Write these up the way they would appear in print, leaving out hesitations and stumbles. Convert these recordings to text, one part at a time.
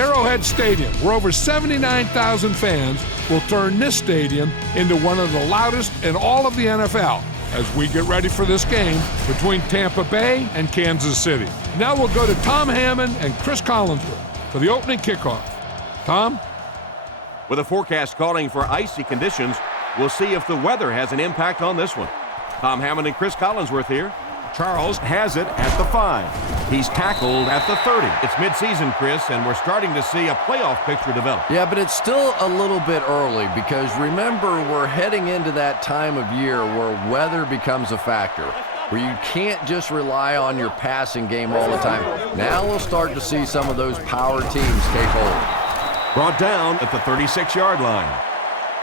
Arrowhead Stadium, where over 79,000 fans will turn this stadium into one of the loudest in all of the NFL as we get ready for this game between Tampa Bay and Kansas City. Now we'll go to Tom Hammond and Chris Collinsworth for the opening kickoff. Tom? With a forecast calling for icy conditions, we'll see if the weather has an impact on this one. Tom Hammond and Chris Collinsworth here. Charles has it at the 5. He's tackled at the 30. It's midseason, Chris, and we're starting to see a playoff picture develop. Yeah, but it's still a little bit early because remember, we're heading into that time of year where weather becomes a factor, where you can't just rely on your passing game all the time. Now we'll start to see some of those power teams take hold. Brought down at the 36-yard line.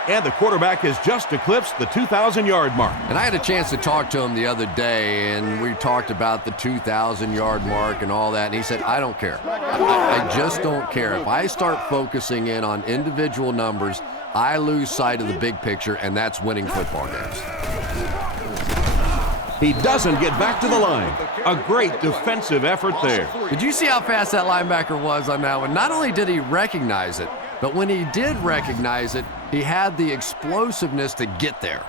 And the quarterback has just eclipsed the 2,000-yard mark. And I had a chance to talk to him the other day, and we talked about the 2,000-yard mark and all that, and he said, I don't care. I just don't care. If I start focusing in on individual numbers, I lose sight of the big picture, and that's winning football games. He doesn't get back to the line. A great defensive effort there. Did you see how fast that linebacker was on that one? Not only did he recognize it, but when he did recognize it, he had the explosiveness to get there.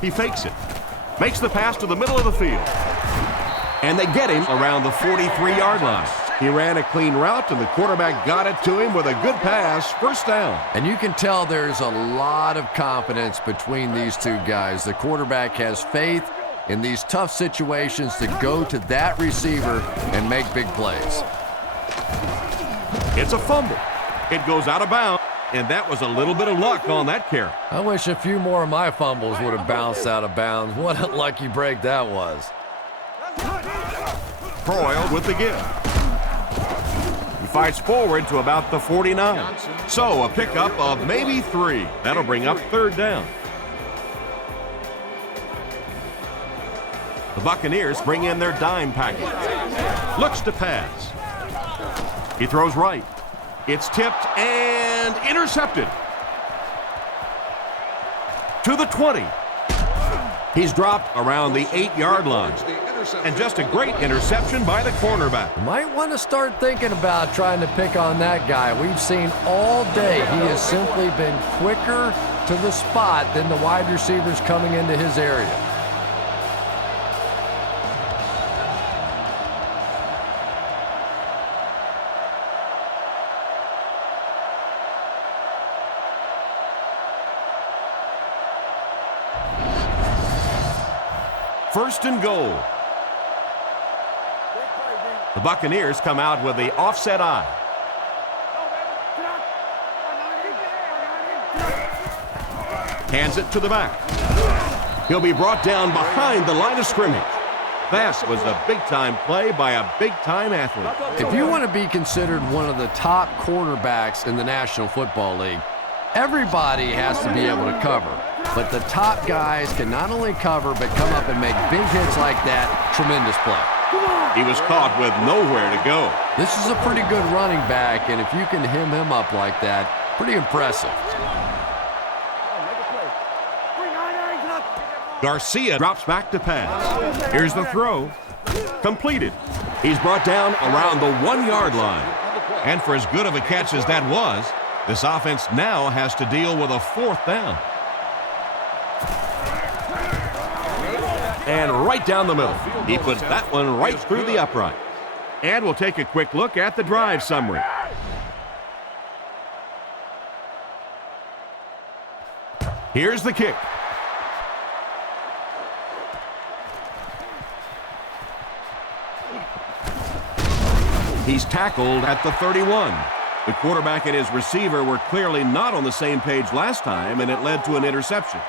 He fakes it. Makes the pass to the middle of the field. And they get him around the 43-yard line. He ran a clean route, and the quarterback got it to him with a good pass, first down. And you can tell there's a lot of confidence between these two guys. The quarterback has faith in these tough situations to go to that receiver and make big plays. It's a fumble. It goes out of bounds, and that was a little bit of luck on that carry. I wish a few more of my fumbles would have bounced out of bounds. What a lucky break that was. Croyle with the give. He fights forward to about the 49. So a pickup of maybe 3. That'll bring up third down. The Buccaneers bring in their dime package. Looks to pass. He throws right. It's tipped and intercepted. To the 20. He's dropped around the 8-yard line. And just a great interception by the cornerback. Might want to start thinking about trying to pick on that guy. We've seen all day he has simply been quicker to the spot than the wide receivers coming into his area. First and goal. The Buccaneers come out with the offset eye. Hands it to the back. He'll be brought down behind the line of scrimmage. That was a big-time play by a big-time athlete. If you want to be considered one of the top quarterbacks in the National Football League, everybody has to be able to cover. But the top guys can not only cover, but come up and make big hits like that. Tremendous play. He was caught with nowhere to go. This is a pretty good running back, and if you can hem him up like that, pretty impressive. Garcia drops back to pass. Here's the throw. Completed. He's brought down around the 1-yard line. And for as good of a catch as that was, this offense now has to deal with a 4th down. And right down the middle. He puts that one right through the upright. And we'll take a quick look at the drive summary. Here's the kick. He's tackled at the 31. The quarterback and his receiver were clearly not on the same page last time, and it led to an interception.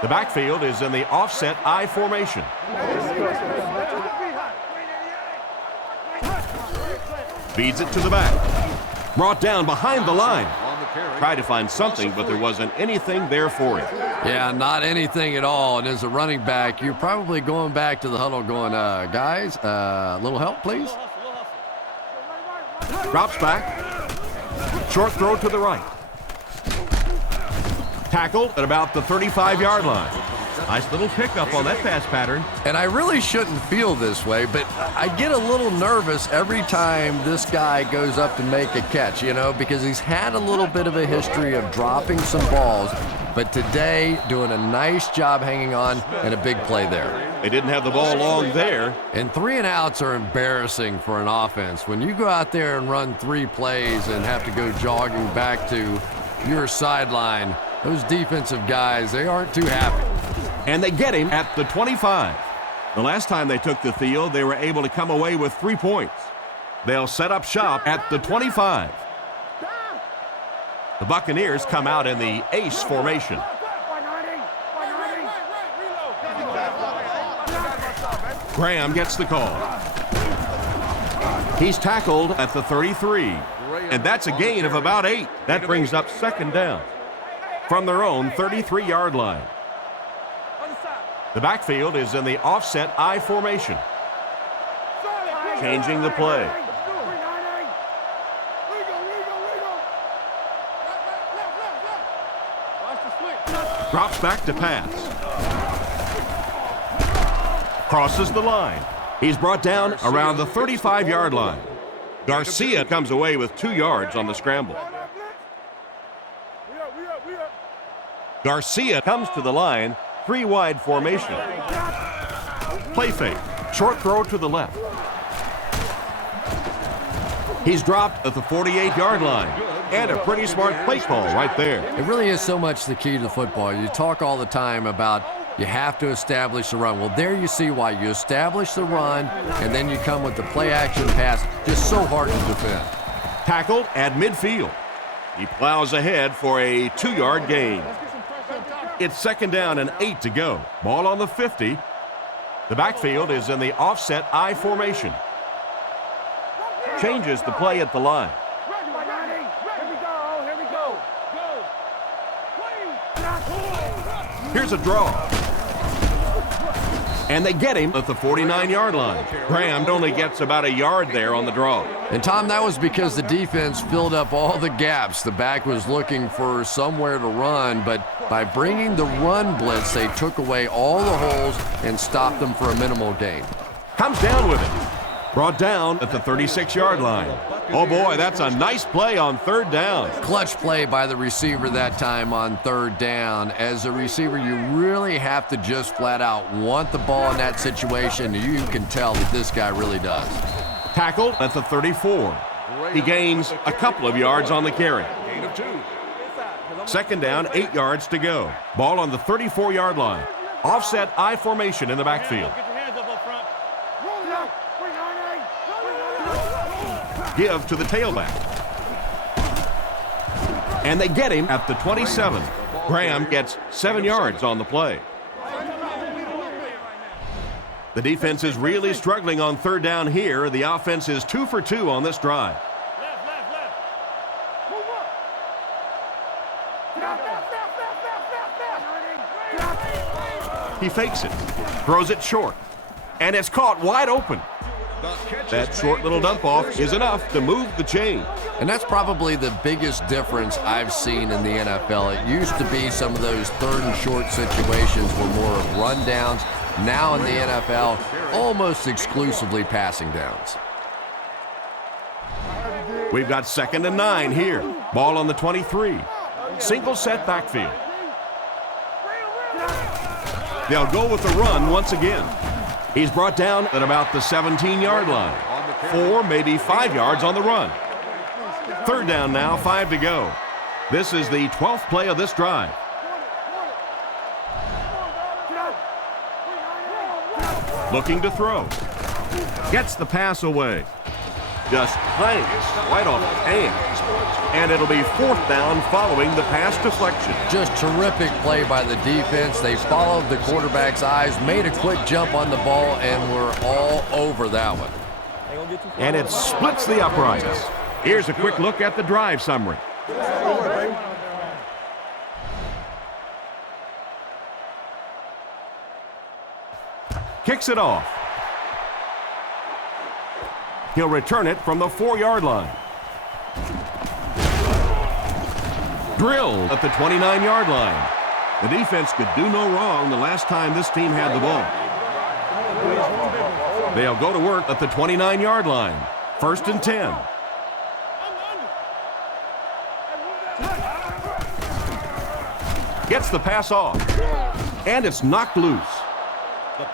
The backfield is in the offset I formation. Feeds it to the back. Brought down behind the line. Tried to find something, but there wasn't anything there for him. Yeah, not anything at all. And as a running back, you're probably going back to the huddle going, guys, a little help, please. Drops back. Short throw to the right. Tackled at about the 35-yard line. Nice little pickup on that pass pattern. And I really shouldn't feel this way, but I get a little nervous every time this guy goes up to make a catch, you know, because he's had a little bit of a history of dropping some balls, but today doing a nice job hanging on and a big play there. They didn't have the ball long there. And 3 and outs are embarrassing for an offense. When you go out there and run 3 plays and have to go jogging back to your sideline, those defensive guys, they aren't too happy. And they get him at the 25. The last time they took the field, they were able to come away with 3 points. They'll set up shop at the 25. The Buccaneers come out in the ace formation. Graham gets the call. He's tackled at the 33. And that's a gain of about 8. That brings up 2nd down from their own 33-yard line. The backfield is in the offset I formation. Changing the play. Drops back to pass. Crosses the line. He's brought down around the 35-yard line. Garcia comes away with 2 yards on the scramble. Garcia comes to the line, 3 wide formation. Play fake, short throw to the left. He's dropped at the 48-yard line. And a pretty smart play call right there. It really is so much the key to football. You talk all the time about you have to establish the run. Well, there you see why. You establish the run, and then you come with the play-action pass. Just so hard to defend. Tackled at midfield. He plows ahead for a 2-yard gain. It's 2nd down and 8 to go. Ball on the 50. The backfield is in the offset I formation. Changes the play at the line. Here's a draw. And they get him at the 49-yard line. Graham only gets about a yard there on the draw. And, Tom, that was because the defense filled up all the gaps. The back was looking for somewhere to run, but by bringing the run blitz, they took away all the holes and stopped them for a minimal gain. Comes down with it. Brought down at the 36-yard line. Oh, boy, that's a nice play on 3rd down. Clutch play by the receiver that time on 3rd down. As a receiver, you really have to just flat out want the ball in that situation. You can tell that this guy really does. Tackled at the 34. He gains a couple of yards on the carry. 2nd down, 8 yards to go. Ball on the 34-yard line. Offset I formation in the backfield. Give to the tailback. And they get him at the 27. Graham gets 7 yards on the play. The defense is really struggling on 3rd down here. The offense is 2 for 2 on this drive. He fakes it, throws it short, and it's caught wide open. That short little dump off is enough to move the chain. And that's probably the biggest difference I've seen in the NFL. It used to be some of those 3rd and short situations were more of rundowns. Now in the NFL, almost exclusively passing downs. We've got 2nd and 9 here. Ball on the 23. Single set backfield. They'll go with the run once again. He's brought down at about the 17-yard line. 4, maybe 5 yards on the run. 3rd down now, 5 to go. This is the 12th play of this drive. Looking to throw. Gets the pass away. Just hangs right off his hands. And it'll be 4th down following the pass deflection. Just terrific play by the defense. They followed the quarterback's eyes, made a quick jump on the ball, and were all over that one. And it splits the uprights. Here's a quick look at the drive summary. Kicks it off. He'll return it from the 4-yard line. Drilled at the 29-yard line. The defense could do no wrong the last time this team had the ball. They'll go to work at the 29-yard line. 1st and 10. Gets the pass off. And it's knocked loose.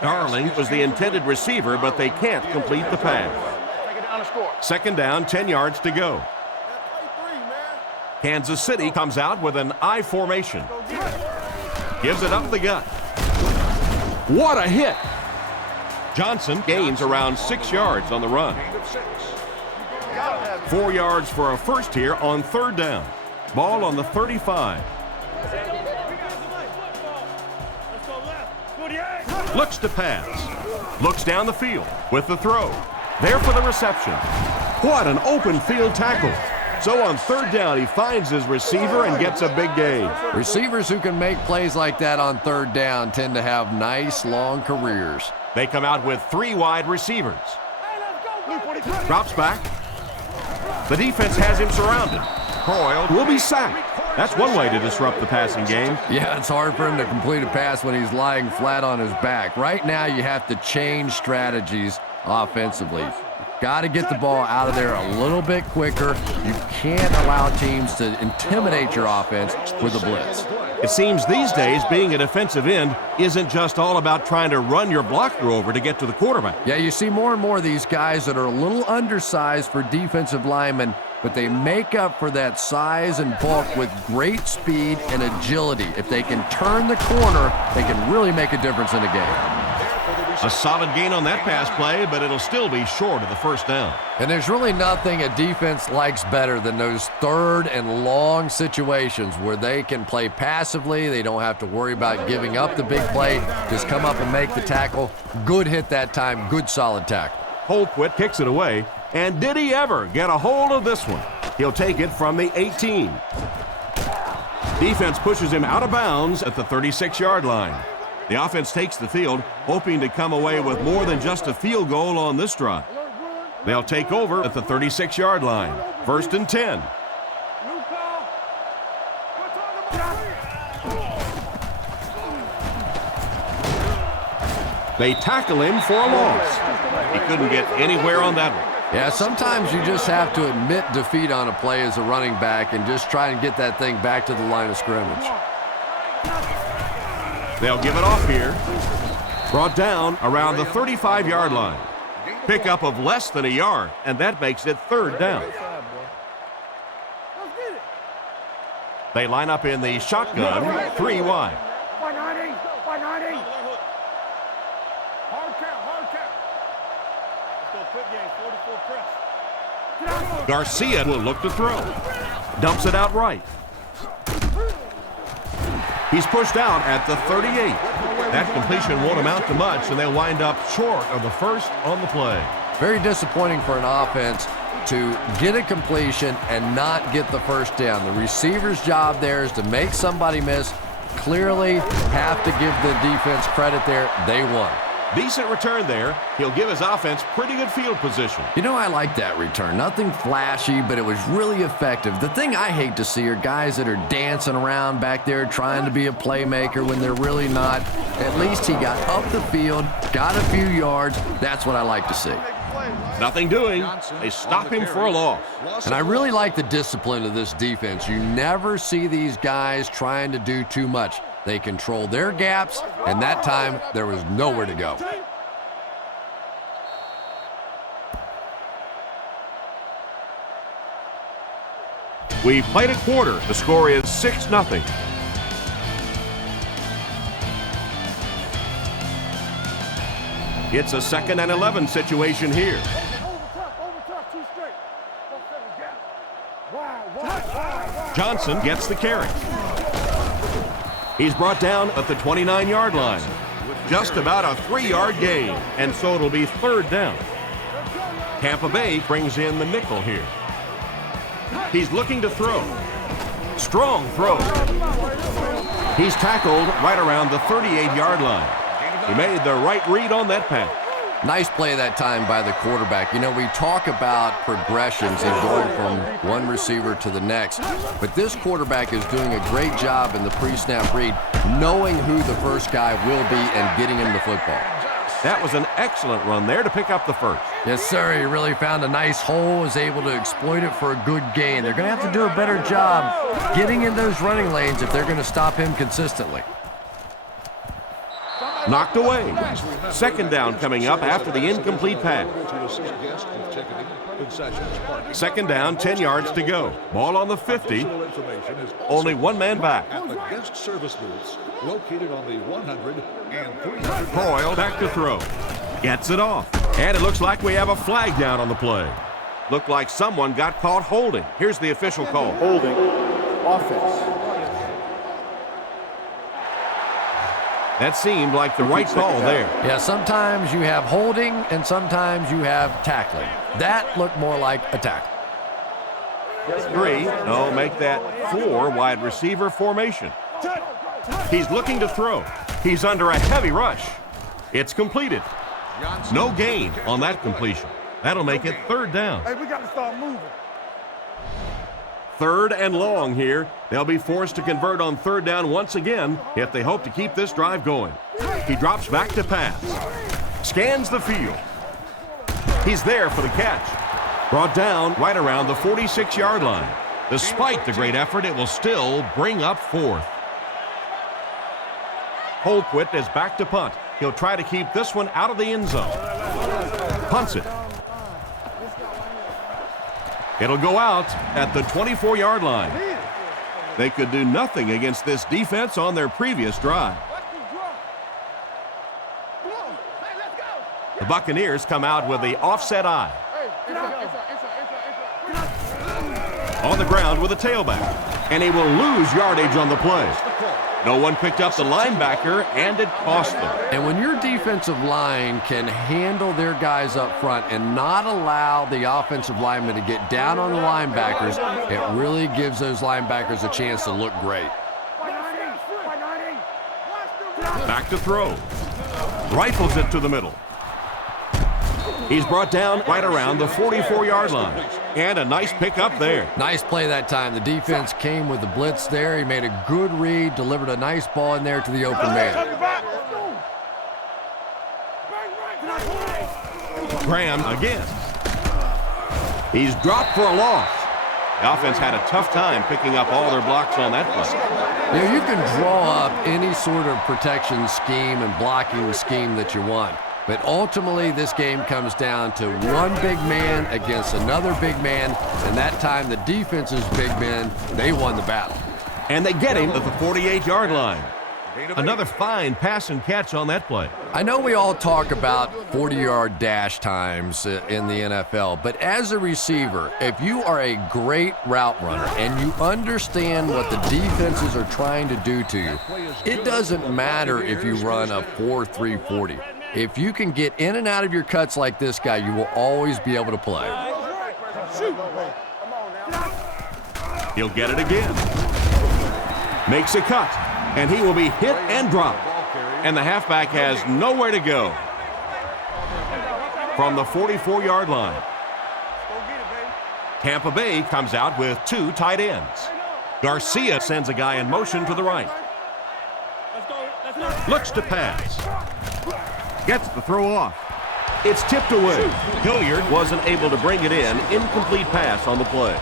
Darling was the intended receiver, but they can't complete the pass. 2nd down, 10 yards to go. Kansas City comes out with an I formation. Gives it up the gut. What a hit! Johnson gains around 6 yards on the run. 4 yards for a first here on 3rd down. Ball on the 35. Looks to pass. Looks down the field with the throw. There for the reception. What an open field tackle. So on 3rd down, he finds his receiver and gets a big gain. Receivers who can make plays like that on 3rd down tend to have nice, long careers. They come out with 3 wide receivers. Drops back. The defense has him surrounded. Coyle will be sacked. That's one way to disrupt the passing game. Yeah, it's hard for him to complete a pass when he's lying flat on his back. Right now, you have to change strategies offensively. Got to get the ball out of there a little bit quicker. You can't allow teams to intimidate your offense with a blitz. It seems these days being a defensive end isn't just all about trying to run your blocker over to get to the quarterback. Yeah, you see more and more of these guys that are a little undersized for defensive linemen, but they make up for that size and bulk with great speed and agility. If they can turn the corner, they can really make a difference in a game. A solid gain on that pass play, but it'll still be short of the 1st down. And there's really nothing a defense likes better than those 3rd and long situations where they can play passively. They don't have to worry about giving up the big play. Just come up and make the tackle. Good hit that time. Good solid tackle. Holquist kicks it away. And did he ever get a hold of this one? He'll take it from the 18. Defense pushes him out of bounds at the 36-yard line. The offense takes the field, hoping to come away with more than just a field goal on this drive. They'll take over at the 36-yard line. 1st and 10. They tackle him for a loss. He couldn't get anywhere on that one. Yeah, sometimes you just have to admit defeat on a play as a running back and just try and get that thing back to the line of scrimmage. They'll give it off here. Brought down around the 35-yard line. Pickup of less than a yard, and that makes it 3rd down. They line up in the shotgun, 3 wide. Garcia will look to throw. Dumps it out right. He's pushed out at the 38. That completion won't amount to much, and they'll wind up short of the 1st on the play. Very disappointing for an offense to get a completion and not get the 1st down. The receiver's job there is to make somebody miss. Clearly have to give the defense credit there. They won. Decent return there. He'll give his offense pretty good field position. You know, I like that return. Nothing flashy, but it was really effective. The thing I hate to see are guys that are dancing around back there trying to be a playmaker when they're really not. At least he got up the field, got a few yards. That's what I like to see. Nothing doing. They stop him for a loss. And I really like the discipline of this defense. You never see these guys trying to do too much. They control their gaps, and that time there was nowhere to go. We played a quarter. The score is 6-0. It's a 2nd and 11 situation here. Johnson gets the carry. He's brought down at the 29-yard line. Just about a 3-yard gain, and so it'll be 3rd down. Tampa Bay brings in the nickel here. He's looking to throw. Strong throw. He's tackled right around the 38-yard line. He made the right read on that pass. Nice play that time by the quarterback. You know, we talk about progressions and going from one receiver to the next, but this quarterback is doing a great job in the pre-snap read, knowing who the first guy will be and getting him the football. That was an excellent run there to pick up the first. Yes, sir. He really found a nice hole, was able to exploit it for a good gain. They're going to have to do a better job getting in those running lanes if they're going to stop him consistently. Knocked away. Second down coming up after the incomplete pass. Second down, 10 yards to go. Ball on the 50. Only one man back. At the guest service booths located on the 100 and 300. Coyle back to throw. Gets it off. And it looks like we have a flag down on the play. Looked like someone got caught holding. Here's the official call. Holding. Offense. That seemed like the right call there. Yeah, sometimes you have holding and sometimes you have tackling. That looked more like a tackle. 3. No, make that 4 wide receiver formation. He's looking to throw. He's under a heavy rush. It's completed. No gain on that completion. That'll make it third down. Hey, we got to start moving. Third and long here. They'll be forced to convert on third down once again if they hope to keep this drive going. He drops back to pass. Scans the field. He's there for the catch. Brought down right around the 46-yard line. Despite the great effort, it will still bring up fourth. Colquitt is back to punt. He'll try to keep this one out of the end zone. Punts it. It'll go out at the 24-yard line. They could do nothing against this defense on their previous drive. The Buccaneers come out with the offset eye. On the ground with a tailback, and he will lose yardage on the play. No one picked up the linebacker, and it cost them. And when your defensive line can handle their guys up front and not allow the offensive linemen to get down on the linebackers, it really gives those linebackers a chance to look great. Back to throw. Rifles it to the middle. He's brought down right around the 44-yard line. And a nice pickup there. Nice play that time. The defense came with the blitz there. He made a good read, delivered a nice ball in there to the open man. Graham again. He's dropped for a loss. The offense had a tough time picking up all their blocks on that play. You know, you can draw up any sort of protection scheme and blocking scheme that you want. But ultimately, this game comes down to one big man against another big man, and that time the defense's big men, they won the battle. And they get him at the 48-yard line. Another fine pass and catch on that play. I know we all talk about 40-yard dash times in the NFL, but as a receiver, if you are a great route runner and you understand what the defenses are trying to do to you, it doesn't matter if you run a 4.340. If you can get in and out of your cuts like this guy, you will always be able to play. He'll get it again. Makes a cut, and he will be hit and dropped. And the halfback has nowhere to go. From the 44-yard line. Tampa Bay comes out with 2 tight ends. Garcia sends a guy in motion to the right. Looks to pass. Gets the throw off. It's tipped away. Hilliard wasn't able to bring it in. Incomplete pass on the play.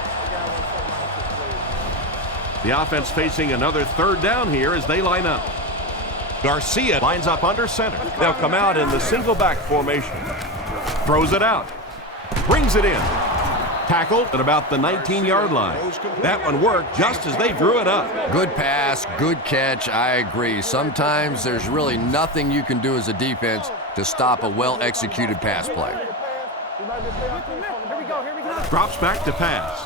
The offense facing another third down here as they line up. Garcia lines up under center. They'll come out in the single back formation. Throws it out. Brings it in. Tackled at about the 19-yard line. That one worked just as they drew it up. Good pass, good catch, I agree. Sometimes there's really nothing you can do as a defense to stop a well-executed pass play. Drops back to pass.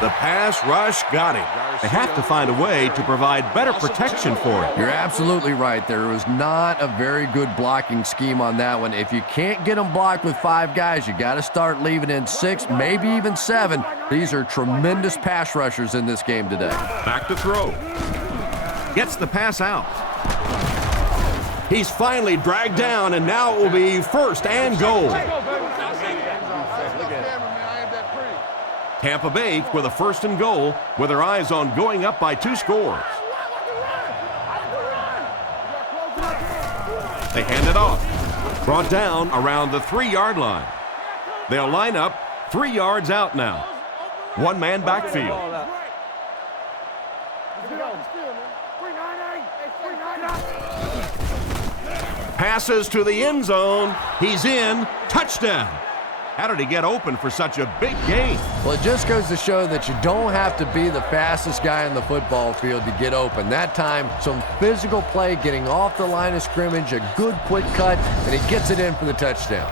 The pass rush got him. They have to find a way to provide better protection for him. You're absolutely right. There was not a very good blocking scheme on that one. If you can't get them blocked with 5 guys, you got to start leaving in 6, maybe even 7. These are tremendous pass rushers in this game today. Back to throw. Gets the pass out. He's finally dragged down, and now it will be first and goal. Tampa Bay with a first and goal with their eyes on going up by 2 scores. They hand it off. Brought down around the 3-yard line. They'll line up 3 yards out now. One-man backfield. Passes to the end zone. He's in. Touchdown. How did he get open for such a big gain? Well, it just goes to show that you don't have to be the fastest guy in the football field to get open. That time, some physical play, getting off the line of scrimmage, a good quick cut, and he gets it in for the touchdown.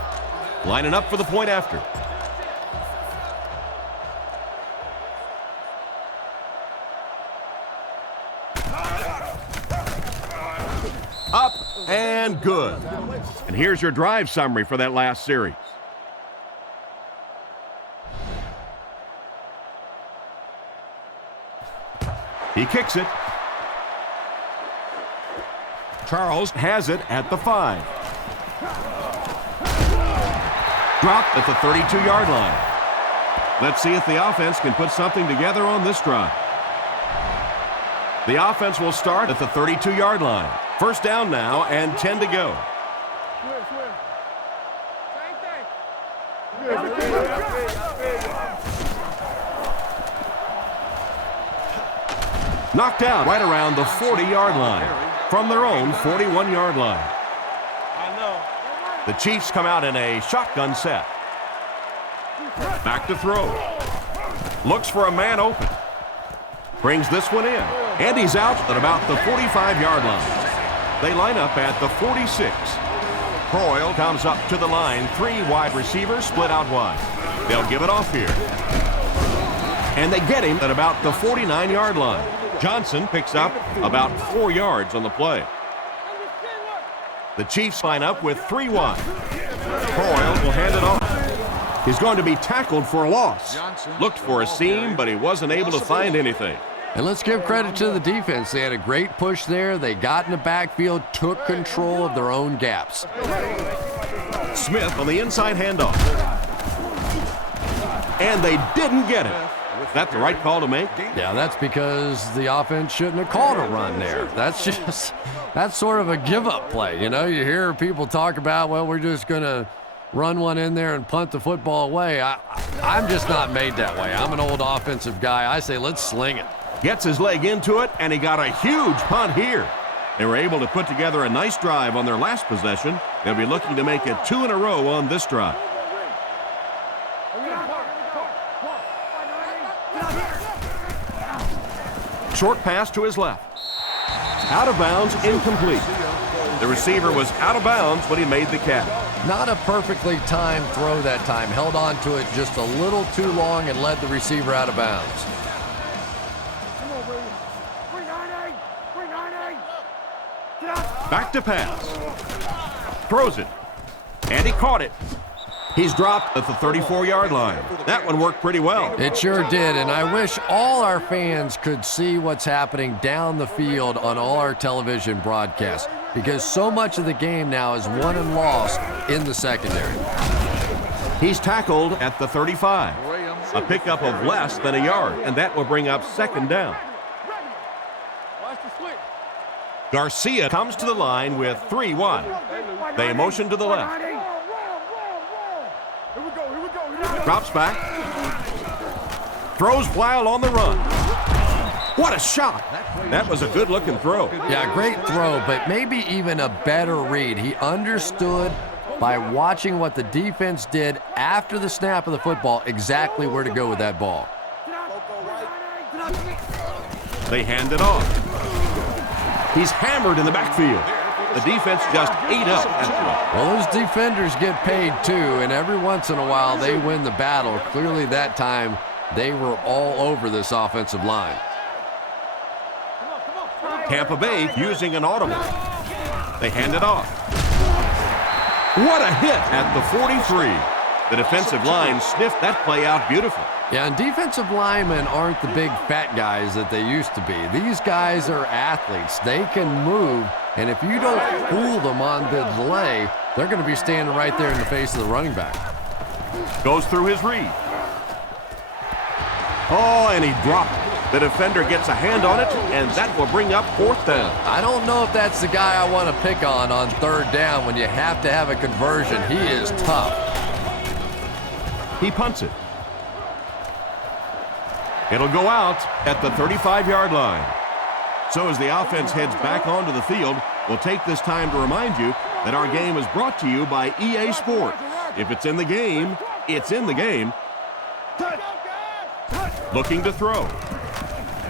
Lining up for the point after. Up and good. And here's your drive summary for that last series. He kicks it. Charles has it at the 5. Dropped at the 32-yard line. Let's see if the offense can put something together on this drive. The offense will start at the 32-yard line. First down now and 10 to go. Knocked out right around the 40-yard line from their own 41-yard line. The Chiefs come out in a shotgun set. Back to throw. Looks for a man open. Brings this one in. And he's out at about the 45-yard line. They line up at the 46. Croyle comes up to the line. 3 wide receivers split out wide. They'll give it off here. And they get him at about the 49-yard line. Johnson picks up about 4 yards on the play. The Chiefs line up with 3 wide. Croyle will hand it off. He's going to be tackled for a loss. Looked for a seam, but he wasn't able to find anything. And let's give credit to the defense. They had a great push there. They got in the backfield, took control of their own gaps. Smith on the inside handoff. And they didn't get it. Is that the right call to make? Yeah, that's because the offense shouldn't have called a run there. That's sort of a give-up play. You know, you hear people talk about, well, we're just going to run one in there and punt the football away. I'm just not made that way. I'm an old offensive guy. I say let's sling it. Gets his leg into it, and he got a huge punt here. They were able to put together a nice drive on their last possession. They'll be looking to make it 2 in a row on this drive. Short pass to his left. Out of bounds, incomplete. The receiver was out of bounds when he made the catch. Not a perfectly timed throw that time. Held on to it just a little too long and led the receiver out of bounds. Back to pass. Throws it. And he caught it. He's dropped at the 34-yard line. That one worked pretty well. It sure did, and I wish all our fans could see what's happening down the field on all our television broadcasts, because so much of the game now is won and lost in the secondary. He's tackled at the 35. A pickup of less than a yard, and that will bring up second down. Garcia comes to the line with 3 wide. They motion to the left. Drops back. Throws while on the run. What a shot. That was a good-looking throw. Yeah, great throw, but maybe even a better read. He understood by watching what the defense did after the snap of the football exactly where to go with that ball. They hand it off. He's hammered in the backfield. The defense just ate up that play. Well, those defenders get paid too, and every once in a while they win the battle. Clearly that time they were all over this offensive line. Tampa Bay using an audible. They hand it off. What a hit at the 43. The defensive line sniffed that play out beautifully. Yeah, and defensive linemen aren't the big fat guys that they used to be. These guys are athletes. They can move, and if you don't fool them on the delay, they're going to be standing right there in the face of the running back. Goes through his read. Oh, and he dropped it. The defender gets a hand on it, and that will bring up 4th down. I don't know if that's the guy I want to pick on 3rd down when you have to have a conversion. He is tough. He punts it. It'll go out at the 35-yard line. So as the offense heads back onto the field, we'll take this time to remind you that our game is brought to you by EA Sports. If it's in the game, it's in the game. Looking to throw.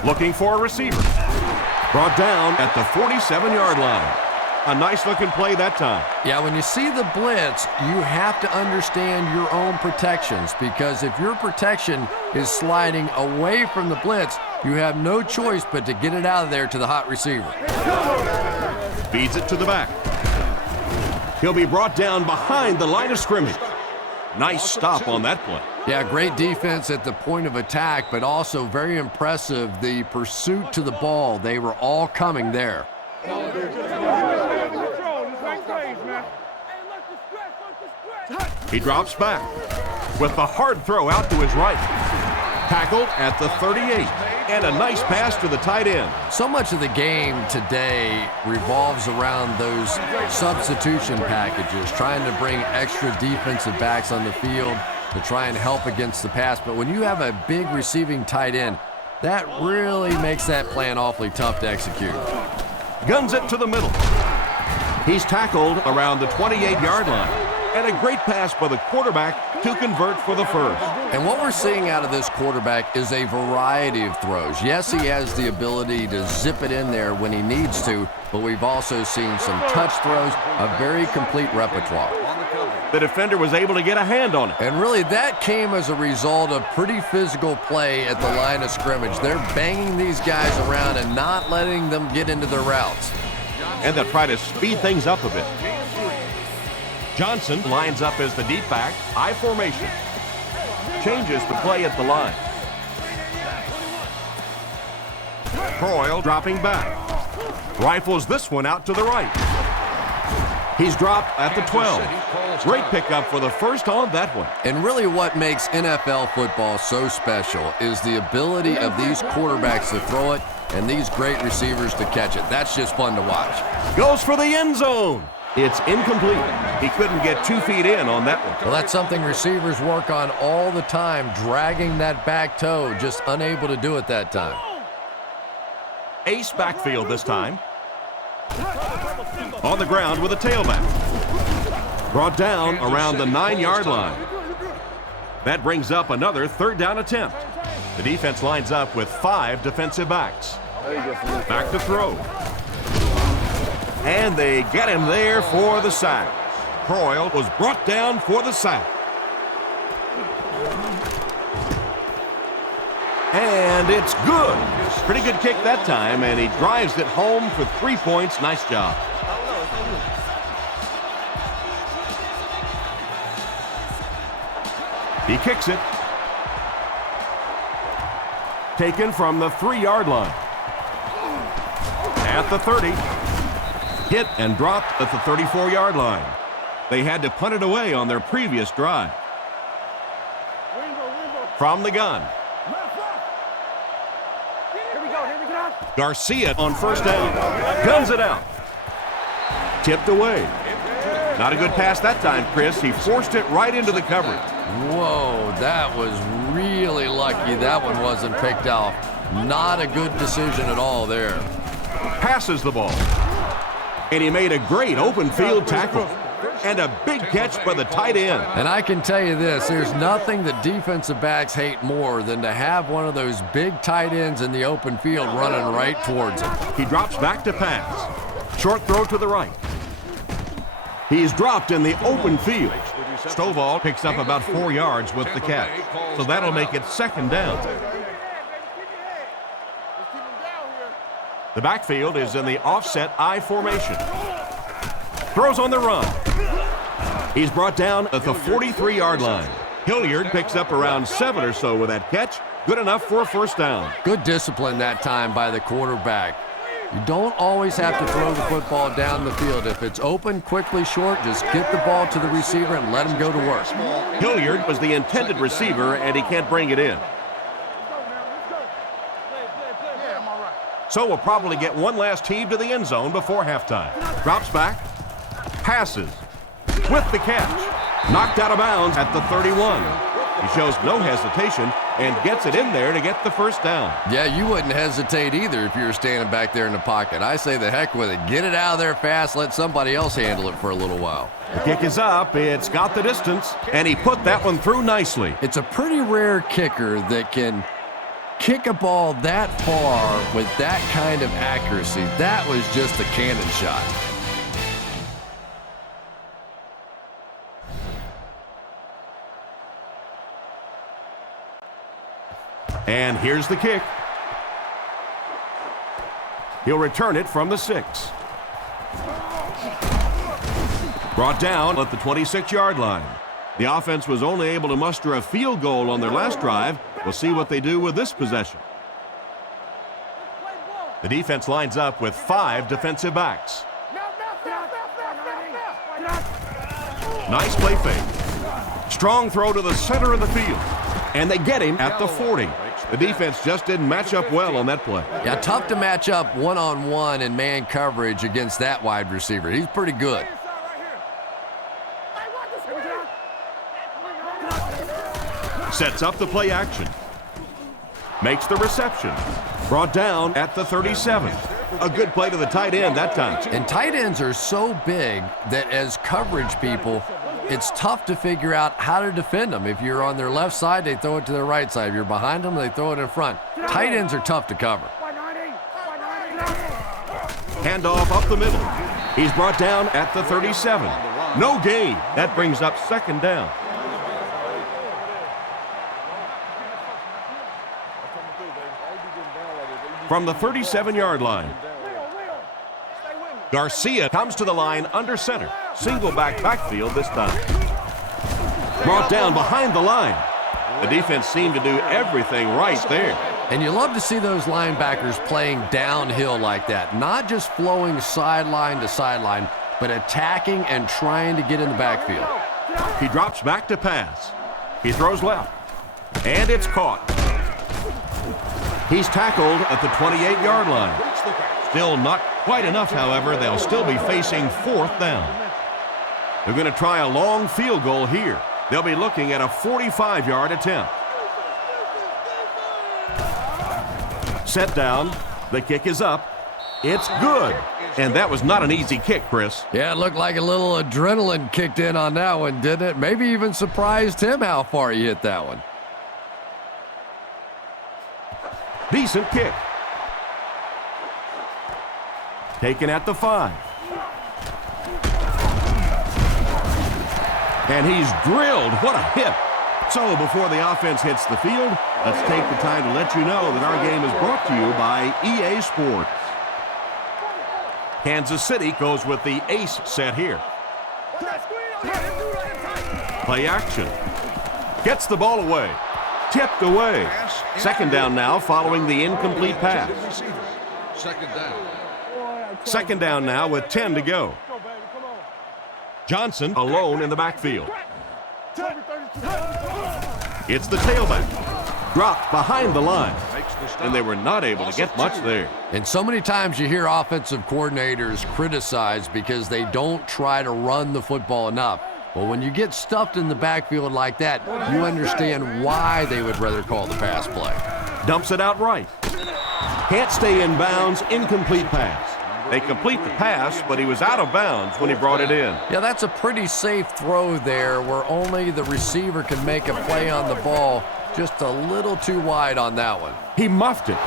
Looking for a receiver. Brought down at the 47-yard line. A nice-looking play that time. Yeah, when you see the blitz, you have to understand your own protections, because if your protection is sliding away from the blitz, you have no choice but to get it out of there to the hot receiver. Feeds it to the back. He'll be brought down behind the line of scrimmage. Nice stop on that play. Yeah, great defense at the point of attack, but also very impressive the pursuit to the ball. They were all coming there. He drops back with the hard throw out to his right. Tackled at the 38. And a nice pass to the tight end. So much of the game today revolves around those substitution packages, trying to bring extra defensive backs on the field to try and help against the pass. But when you have a big receiving tight end, that really makes that plan awfully tough to execute. Guns it to the middle. He's tackled around the 28-yard line. And a great pass by the quarterback to convert for the first. And what we're seeing out of this quarterback is a variety of throws. Yes, he has the ability to zip it in there when he needs to, but we've also seen some touch throws, a very complete repertoire. The defender was able to get a hand on it. And really, that came as a result of pretty physical play at the line of scrimmage. They're banging these guys around and not letting them get into their routes. And they'll try to speed things up a bit. Johnson lines up as the deep back, I formation. Changes the play at the line. Croyle dropping back. Rifles this one out to the right. He's dropped at the 12. Great pickup for the first on that one. And really what makes NFL football so special is the ability of these quarterbacks to throw it and these great receivers to catch it. That's just fun to watch. Goes for the end zone. It's incomplete. He couldn't get 2 feet in on that one. Well, that's something receivers work on all the time, dragging that back toe, just unable to do it that time. Ace backfield this time. On the ground with a tailback. Brought down around the 9-yard line. That brings up another 3rd down attempt. The defense lines up with 5 defensive backs. Back to throw. And they get him there for the sack. Croyle was brought down for the sack. And it's good. Pretty good kick that time, and he drives it home for 3 points. Nice job. He kicks it. Taken from the 3-yard line. At the 30. Hit and dropped at the 34-yard line. They had to punt it away on their previous drive. From the gun. Garcia on first down. Guns it out. Tipped away. Not a good pass that time, Chris. He forced it right into the coverage. Whoa, that was really lucky that one wasn't picked off. Not a good decision at all there. Passes the ball. And he made a great open field tackle. And a big catch by the tight end. And I can tell you this, there's nothing that defensive backs hate more than to have one of those big tight ends in the open field running right towards him. He drops back to pass. Short throw to the right. He's dropped in the open field. Stovall picks up about 4 yards with the catch. So that'll make it 2nd down. The backfield is in the offset I formation. Throws on the run. He's brought down at the 43-yard line. Hilliard picks up around 7 or so with that catch. Good enough for a first down. Good discipline that time by the quarterback. You don't always have to throw the football down the field. If it's open, quickly, short, just get the ball to the receiver and let him go to work. Hilliard was the intended receiver, and he can't bring it in. So we'll probably get one last heave to the end zone before halftime. Drops back, passes, with the catch. Knocked out of bounds at the 31. He shows no hesitation and gets it in there to get the first down. Yeah, you wouldn't hesitate either if you were standing back there in the pocket. I say the heck with it. Get it out of there fast. Let somebody else handle it for a little while. The kick is up. It's got the distance, and he put that one through nicely. It's a pretty rare kicker that can kick a ball that far with that kind of accuracy. That was just a cannon shot. And here's the kick. He'll return it from the 6. Brought down at the 26-yard line. The offense was only able to muster a field goal on their last drive. We'll see what they do with this possession. The defense lines up with 5 defensive backs. Nice play fake. Strong throw to the center of the field. And they get him at the 40. The defense just didn't match up well on that play. Yeah, tough to match up one-on-one in man coverage against that wide receiver. He's pretty good. Sets up the play action. Makes the reception. Brought down at the 37. A good play to the tight end that time. And tight ends are so big that as coverage people, it's tough to figure out how to defend them. If you're on their left side, they throw it to their right side. If you're behind them, they throw it in front. Tight ends are tough to cover. Handoff up the middle. He's brought down at the 37. No gain. That brings up second down. From the 37-yard line, Garcia comes to the line under center. Single backfield this time. Brought down behind the line. The defense seemed to do everything right there. And you love to see those linebackers playing downhill like that. Not just flowing sideline to sideline, but attacking and trying to get in the backfield. He drops back to pass. He throws left. And it's caught. He's tackled at the 28-yard line. Still not quite enough, however. They'll still be facing fourth down. They're going to try a long field goal here. They'll be looking at a 45-yard attempt. Set down. The kick is up. It's good. And that was not an easy kick, Chris. Yeah, it looked like a little adrenaline kicked in on that one, didn't it? Maybe even surprised him how far he hit that one. Decent kick. Taken at the 5. And he's drilled. What a hit. So before the offense hits the field, let's take the time to let you know that our game is brought to you by EA Sports. Kansas City goes with the ace set here. Play action. Gets the ball away. Tipped away. Second down now following the incomplete pass. Second down now with 10 to go. Johnson alone in the backfield. It's the tailback. Dropped behind the line. And they were not able to get much there. And so many times you hear offensive coordinators criticized because they don't try to run the football enough. Well, when you get stuffed in the backfield like that, you understand why they would rather call the pass play. Dumps it out right. Can't stay in bounds, incomplete pass. They complete the pass, but he was out of bounds when he brought it in. Yeah, that's a pretty safe throw there where only the receiver can make a play on the ball. Just a little too wide on that one. He muffed it.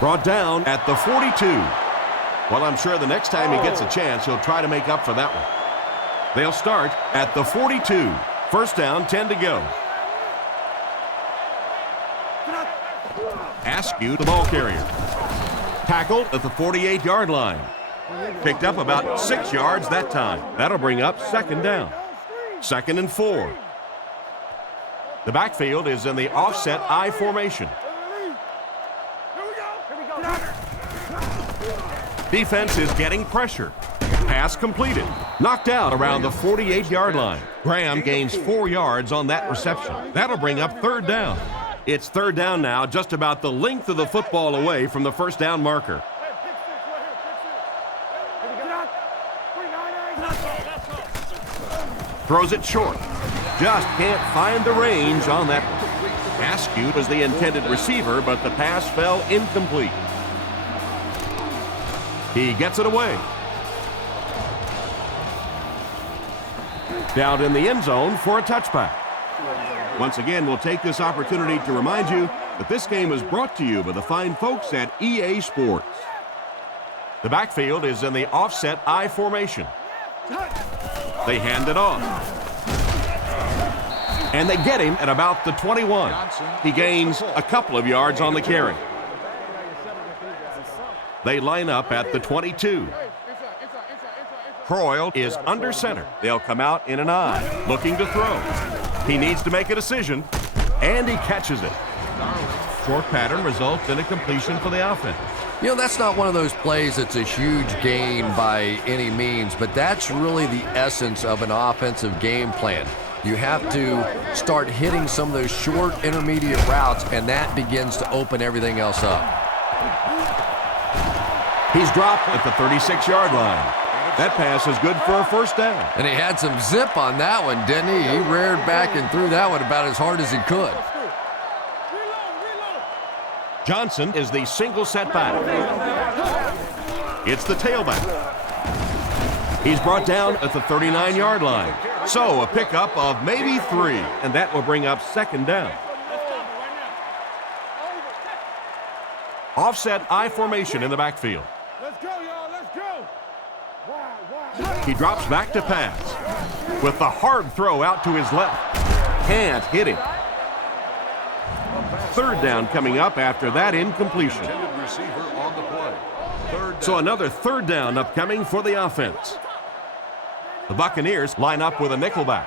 Brought down at the 42. Well, I'm sure the next time he gets a chance, he'll try to make up for that one. They'll start at the 42. First down, 10 to go. Askew, the ball carrier. Tackled at the 48-yard line. Picked up about 6 yards that time. That'll bring up second down. 2nd and 4. The backfield is in the offset I formation. Defense is getting pressure. Pass completed. Knocked out around the 48-yard line. Graham gains 4 yards on that reception. That'll bring up third down. It's third down now, just about the length of the football away from the first down marker. Throws it short. Just can't find the range on that one. Askew was the intended receiver, but the pass fell incomplete. He gets it away. Down in the end zone for a touchback. Once again, we'll take this opportunity to remind you that this game is brought to you by the fine folks at EA Sports. The backfield is in the offset I formation. They hand it off. And they get him at about the 21. He gains a couple of yards on the carry. They line up at the 22. Croyle is under center. They'll come out in an I, looking to throw. He needs to make a decision, and he catches it. Short pattern results in a completion for the offense. You know, that's not one of those plays that's a huge gain by any means, but that's really the essence of an offensive game plan. You have to start hitting some of those short intermediate routes, and that begins to open everything else up. He's dropped at the 36-yard line. That pass is good for a first down. And he had some zip on that one, didn't he? He reared back and threw that one about as hard as he could. Johnson is the single setback. It's the tailback. He's brought down at the 39-yard line. So a pickup of maybe 3, and that will bring up second down. Offset I formation in the backfield. Let's go, y'all. Let's go. He drops back to pass with the hard throw out to his left. Can't hit him. Third down coming up after that incompletion. So another third down upcoming for the offense. The Buccaneers line up with a nickelback.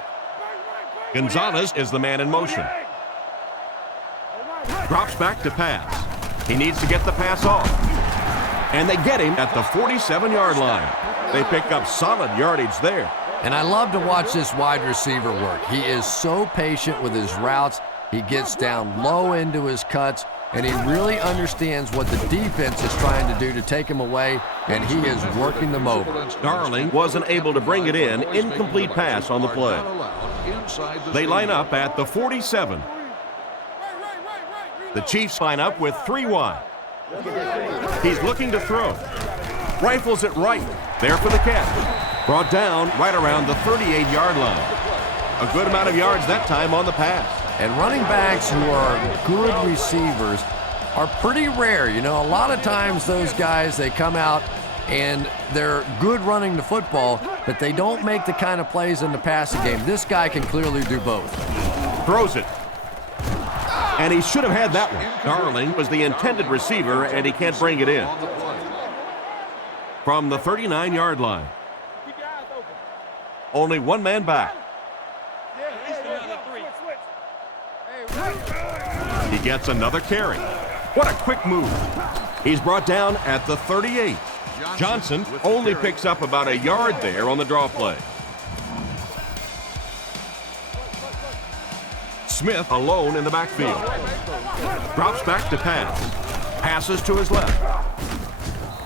Gonzalez is the man in motion. Drops back to pass. He needs to get the pass off. And they get him at the 47-yard line. They pick up solid yardage there. And I love to watch this wide receiver work. He is so patient with his routes. He gets down low into his cuts, and he really understands what the defense is trying to do to take him away, and he is working them over. Darling wasn't able to bring it in. Incomplete pass on the play. They line up at the 47. The Chiefs line up with 3 wide. He's looking to throw. Rifles it right. There for the catch. Brought down right around the 38-yard line. A good amount of yards that time on the pass. And running backs who are good receivers are pretty rare. You know, a lot of times those guys, they come out and they're good running the football, but they don't make the kind of plays in the passing game. This guy can clearly do both. Throws it. And he should have had that one. Darling was the intended receiver, and he can't bring it in. From the 39-yard line. Only one man back. He gets another carry. What a quick move. He's brought down at the 38. Johnson only picks up about a yard there on the draw play. Smith alone in the backfield. Drops back to pass. Passes to his left.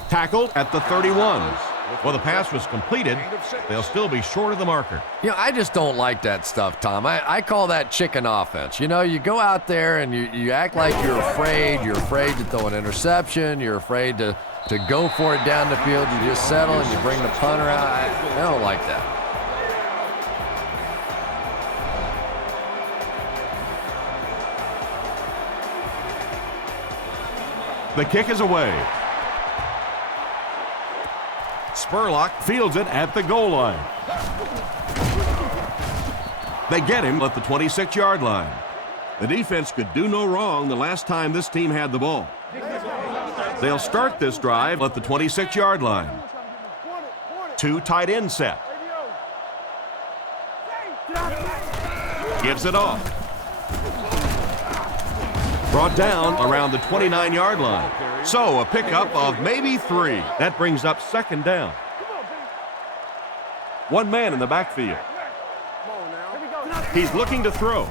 Tackled at the 31. Well, the pass was completed. They'll still be short of the marker. You know, I just don't like that stuff, Tom. I call that chicken offense. You know, you go out there and you act like you're afraid. You're afraid to throw an interception. You're afraid to go for it down the field. You just settle and you bring the punter out. I don't like that. The kick is away. Spurlock fields it at the goal line. They get him at the 26-yard line. The defense could do no wrong the last time this team had the ball. They'll start this drive at the 26-yard line. Two tight end set. Gives it off. Brought down around the 29-yard line. So a pickup of maybe 3. That brings up second down. One man in the backfield. He's looking to throw.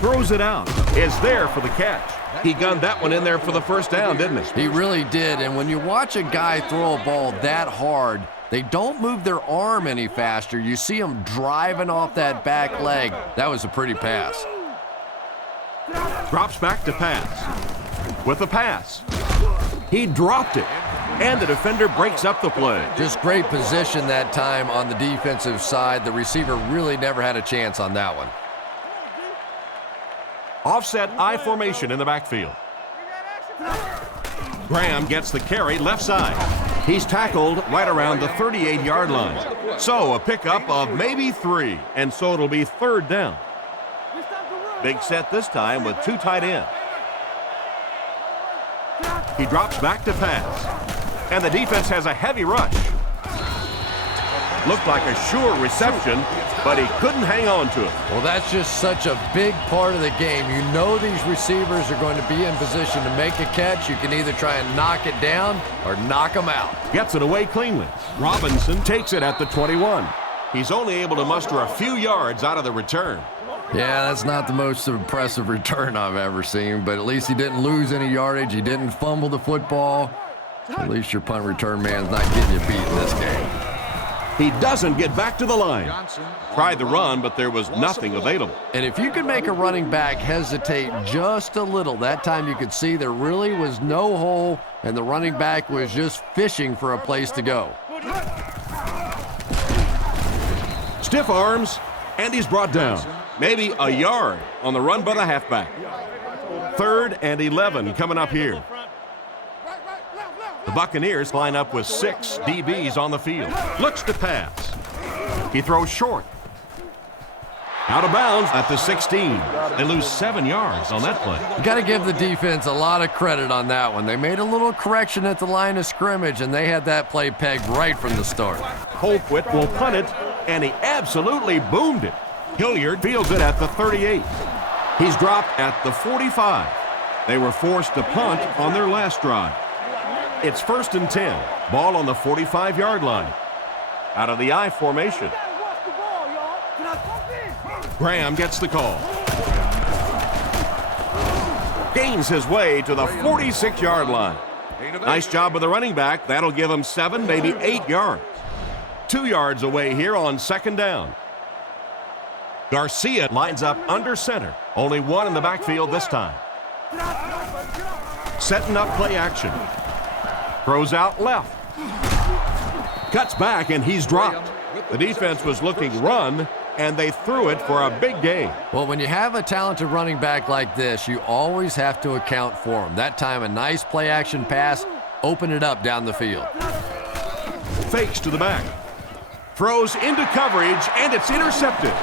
Throws it out. Is there for the catch. He gunned that one in there for the first down, didn't he? He really did. And when you watch a guy throw a ball that hard, they don't move their arm any faster. You see them driving off that back leg. That was a pretty pass. Drops back to pass. With the pass. He dropped it. And the defender breaks up the play. Just great position that time on the defensive side. The receiver really never had a chance on that one. Offset I formation in the backfield. Graham gets the carry left side. He's tackled right around the 38-yard line. So a pickup of maybe 3, and so it'll be third down. Big set this time with 2 tight ends. He drops back to pass. And the defense has a heavy rush. Looked like a sure reception, but he couldn't hang on to it. Well, that's just such a big part of the game. You know these receivers are going to be in position to make a catch. You can either try and knock it down or knock them out. Gets it away cleanly. Robinson takes it at the 21. He's only able to muster a few yards out of the return. Yeah, that's not the most impressive return I've ever seen, but at least he didn't lose any yardage. He didn't fumble the football. At least your punt return man's not getting you beat in this game. He doesn't get back to the line. Tried the run, but there was nothing available. And if you could make a running back hesitate just a little, that time you could see there really was no hole, and the running back was just fishing for a place to go. Stiff arms, and he's brought down. Maybe a yard on the run by the halfback. 3rd and 11 coming up here. The Buccaneers line up with 6 DBs on the field. Looks to pass. He throws short. Out of bounds at the 16. They lose 7 yards on that play. You got to give the defense a lot of credit on that one. They made a little correction at the line of scrimmage, and they had that play pegged right from the start. Colquitt will punt it, and he absolutely boomed it. Hilliard fields it at the 38. He's dropped at the 45. They were forced to punt on their last drive. It's 1st and 10. Ball on the 45-yard line. Out of the I formation. Graham gets the call. Gains his way to the 46-yard line. Nice job with the running back. That'll give him 7, maybe 8 yards. 2 yards away here on 2nd down. Garcia lines up under center. Only 1 in the backfield this time. Setting up play action. Throws out left. Cuts back, and he's dropped. The defense was looking run, and they threw it for a big gain. Well, when you have a talented running back like this, you always have to account for him. That time, a nice play-action pass, open it up down the field. Fakes to the back. Throws into coverage, and it's intercepted.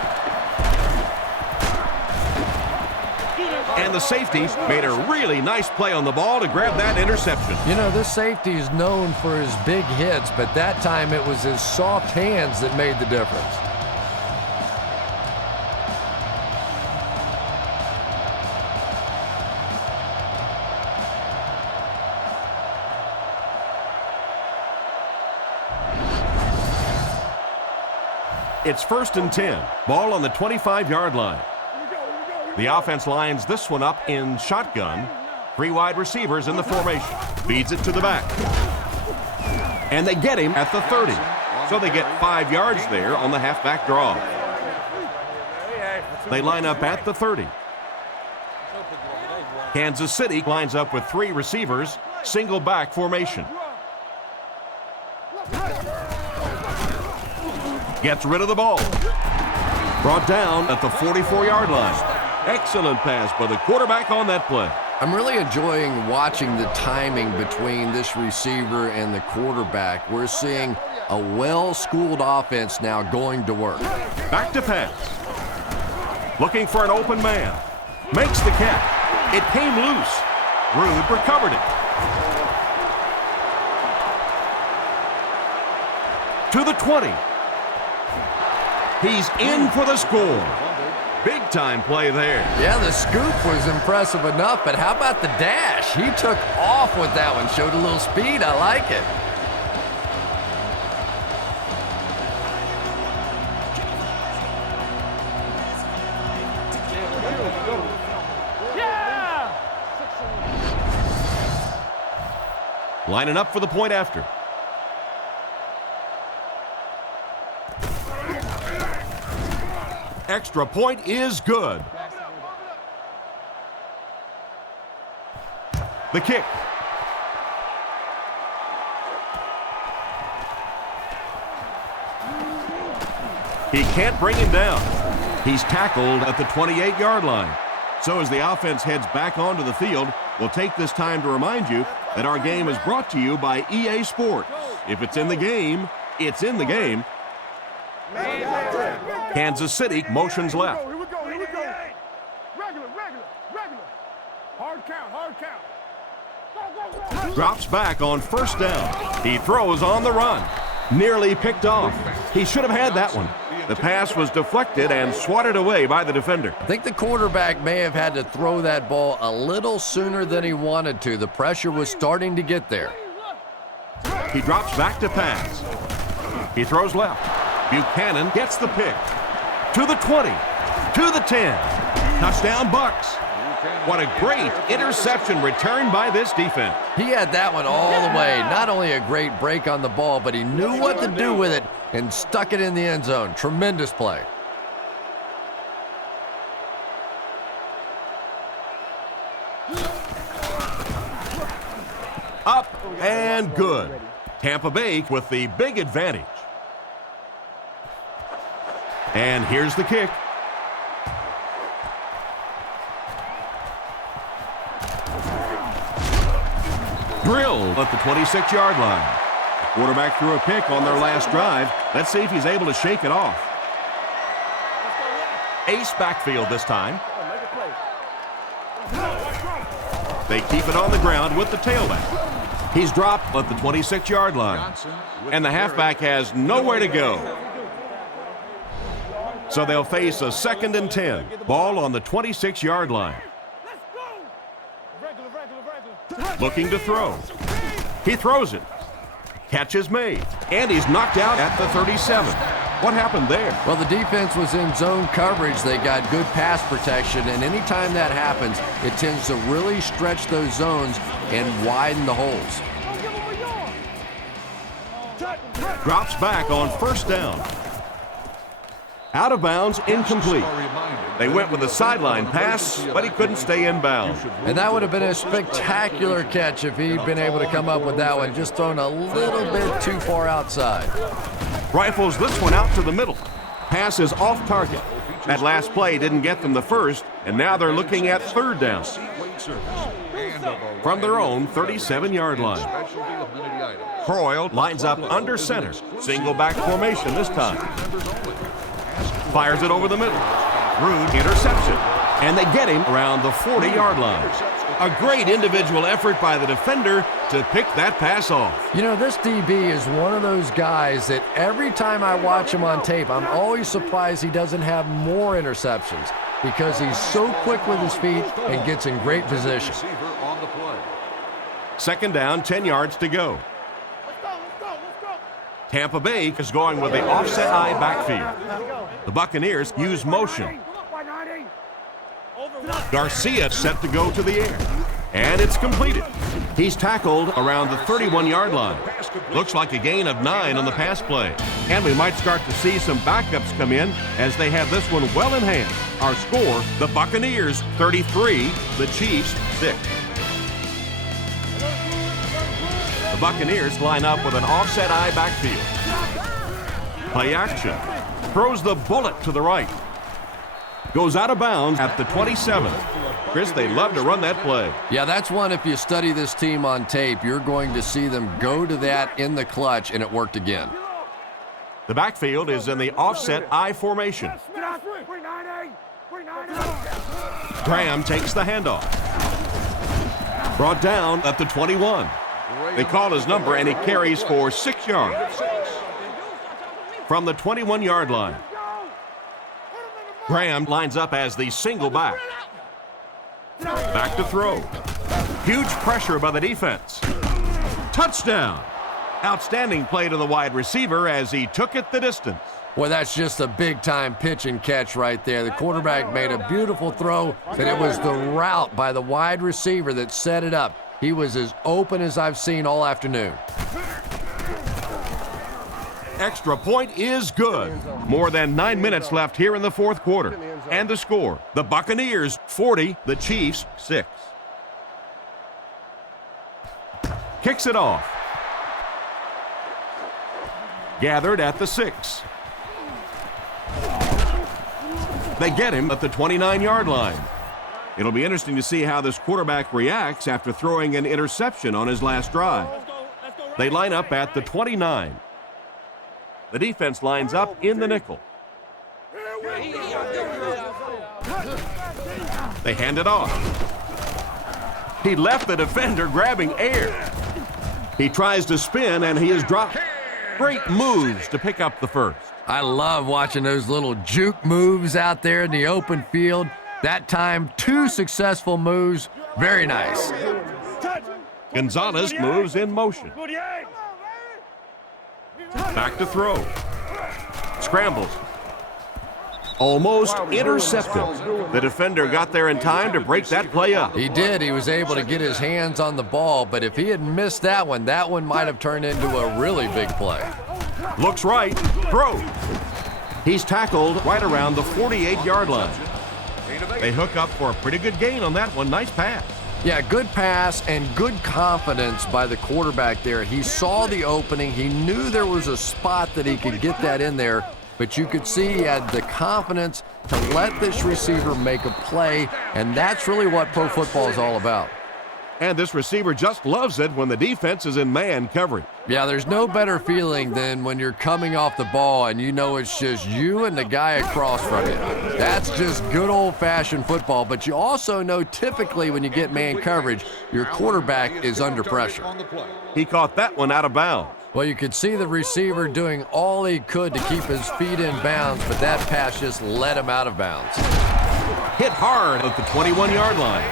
And the safety made a really nice play on the ball to grab that interception. You know, this safety is known for his big hits, but that time it was his soft hands that made the difference. It's 1st and 10. Ball on the 25-yard line. The offense lines this one up in shotgun. 3 wide receivers in the formation. Feeds it to the back. And they get him at the 30. So they get 5 yards there on the halfback draw. They line up at the 30. Kansas City lines up with 3 receivers, single back formation. Gets rid of the ball. Brought down at the 44-yard line. Excellent pass by the quarterback on that play. I'm really enjoying watching the timing between this receiver and the quarterback. We're seeing a well-schooled offense now going to work. Back to pass. Looking for an open man. Makes the catch. It came loose. Rude recovered it. to the 20. He's in for the score. Big-time play there. Yeah, the scoop was impressive enough, but how about the dash? He took off with that one, showed a little speed. I like it. Lining up for the point after. Extra point is good. The kick. He can't bring him down. He's tackled at the 28-yard line. So as the offense heads back onto the field, we'll take this time to remind you that our game is brought to you by EA Sports. If it's in the game, it's in the game. Kansas City motions left. Here we go. Regular. Hard count. Go. Drops back on first down. He throws on the run. Nearly picked off. He should have had that one. The pass was deflected and swatted away by the defender. I think the quarterback may have had to throw that ball a little sooner than he wanted to. The pressure was starting to get there. He drops back to pass. He throws left. Buchanan gets the pick. To the 20. To the 10. Touchdown Bucs. What a great interception return by this defense. He had that one all the way. Not only a great break on the ball, but he knew what to do with it and stuck it in the end zone. Tremendous play. Up and good. Tampa Bay with the big advantage. And here's the kick. Drilled at the 26-yard line. The quarterback threw a pick on their last drive. Let's see if he's able to shake it off. Ace backfield this time. They keep it on the ground with the tailback. He's dropped at the 26-yard line. And the halfback has nowhere to go. So they'll face a 2nd and 10. Ball on the 26-yard line. Looking to throw. He throws it. Catch is made. And he's knocked out at the 37. What happened there? Well, the defense was in zone coverage. They got good pass protection, and anytime that happens, it tends to really stretch those zones and widen the holes. Drops back on first down. Out of bounds, incomplete. They went with a sideline pass, but he couldn't stay in bounds. And that would have been a spectacular catch if he'd been able to come up with that one, just thrown a little bit too far outside. Rifles this one out to the middle. Pass is off target. That last play didn't get them the first, and now they're looking at 3rd down. From their own 37-yard line. Croyle lines up under center. Single back formation this time. Fires it over the middle. Rude interception. And they get him around the 40-yard line. A great individual effort by the defender to pick that pass off. You know, this DB is one of those guys that every time I watch him on tape, I'm always surprised he doesn't have more interceptions because he's so quick with his feet and gets in great position. 2nd down, 10 yards to go. Tampa Bay is going with the offset eye backfield. The Buccaneers use motion. Garcia set to go to the air. And it's completed. He's tackled around the 31-yard line. Looks like a gain of 9 on the pass play. And we might start to see some backups come in as they have this one well in hand. Our score, the Buccaneers 33, the Chiefs 6. The Buccaneers line up with an offset eye backfield. Play action. Throws the bullet to the right. Goes out of bounds at the 27. Chris, they love to run that play. Yeah, that's one, if you study this team on tape, you're going to see them go to that in the clutch, and it worked again. The backfield is in the offset I formation. Graham takes the handoff. Brought down at the 21. They call his number, and he carries for 6 yards. from the 21-yard line. Graham lines up as the single back. Back to throw. Huge pressure by the defense. Touchdown. Outstanding play to the wide receiver as he took it the distance. Well, that's just a big-time pitch and catch right there. The quarterback made a beautiful throw, and it was the route by the wide receiver that set it up. He was as open as I've seen all afternoon. Extra point is good. More than 9 minutes left here in the fourth quarter. And the score, the Buccaneers 40, the Chiefs 6. Kicks it off. Gathered at the 6. They get him at the 29-yard line. It'll be interesting to see how this quarterback reacts after throwing an interception on his last drive. They line up at the 29. The defense lines up in the nickel. They hand it off. He left the defender grabbing air. He tries to spin, and he is dropped. Great moves to pick up the first. I love watching those little juke moves out there in the open field. That time, 2 successful moves. Very nice. Gonzalez moves in motion. Back to throw. Scrambles. Almost intercepted. The defender got there in time to break that play up. He did. He was able to get his hands on the ball, but if he had missed that one might have turned into a really big play. Looks right. Throw. He's tackled right around the 48-yard line. They hook up for a pretty good gain on that one. Nice pass. Yeah, good pass and good confidence by the quarterback there. He saw the opening. He knew there was a spot that he could get that in there, but you could see he had the confidence to let this receiver make a play, and that's really what pro football is all about. And this receiver just loves it when the defense is in man coverage. Yeah, there's no better feeling than when you're coming off the ball and you know it's just you and the guy across from you. That's just good old-fashioned football, but you also know typically when you get man coverage, your quarterback is under pressure. He caught that one out of bounds. Well, you could see the receiver doing all he could to keep his feet in bounds, but that pass just let him out of bounds. Hit hard at the 21-yard line.